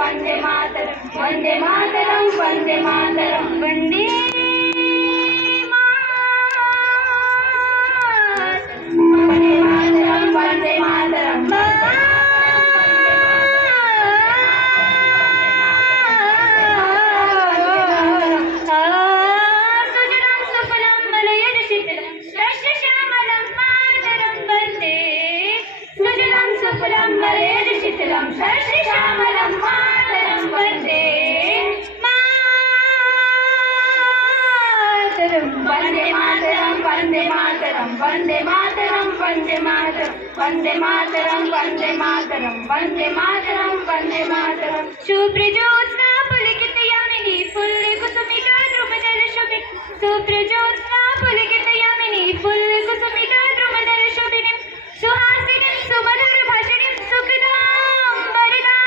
वन्दे मातरं वन्दे मातरं वन्दे मातरं वन्दे मातरं वन्दे मातरं सुजलां सुफलां मलयजशीतलं शस्यश्यामलं मातरं वन्दे सुजलां सुफलां मलयजशीतलं शस्यश्यामलं मातरं वन्दे वन्दे मातरं वन्दे मातरं वन्दे मातरं वन्दे मातरं वन्दे मातरं वन्दे मातरं वन्दे मातरं वन्दे मातरं शुभ्रज्योत्स्ना पुलकितयामिनी फुल्लकुसुमिता द्रुमदलशोभिनी शुभ्रज्योत्स्ना पुलकितयामिनी फुल्लकुसुमिता द्रुमदलशोभिनी सुहासिनीं सुमधुरभाषिणीं सुखदां वरदां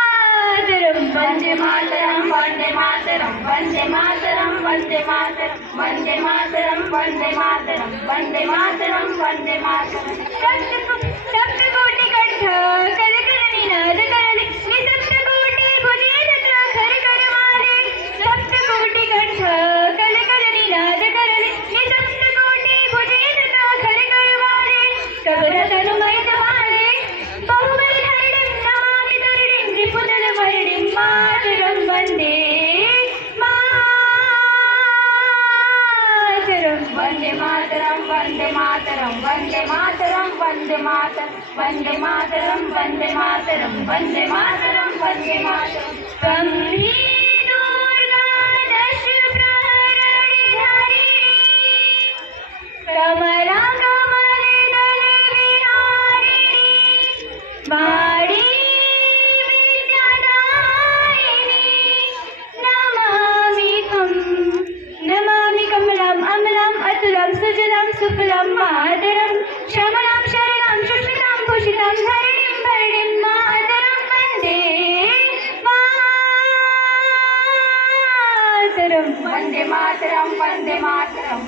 मातरं वन्दे मातरं वन्दे मातरं वन्दे मातरं वन्दे मातरं वन्दे मातरं वन्दे मातरं वन्दे मातरं वन्दे मातरं सप्तकोटिकण्ठ कलकलनिनाद करले निसप्तकोटि भुजे तत्र खरकरवाले सप्तकोटिकण्ठ कलकलनिनाद करले निसप्तकोटि भुजे तत्र खरकरवाले कवरतनुमैतवाले बहुबलधरणिं नमामि धरणिं त्रिपुदलवर्णिं मातरं वन्दे वन्दे मातरं वन्दे मातरं वन्दे मातरं वन्दे मातरं वन्दे मातरं वन्दे मातरं वन्दे मातरं वन्दे मातरं कमली दुर्गा दश प्रहरणी धारिणी कमला कमलदल विहारिणी वाणी विद्यादायिनी नमामि कमलाम् अमलाम् अतुलं सुजलां सुफलां मातरं श्यामलां शरणां सुष्मितां भूषितां धरणीं भरणीं मातरं वन्दे मातरं वन्दे मातरं वन्दे मातरं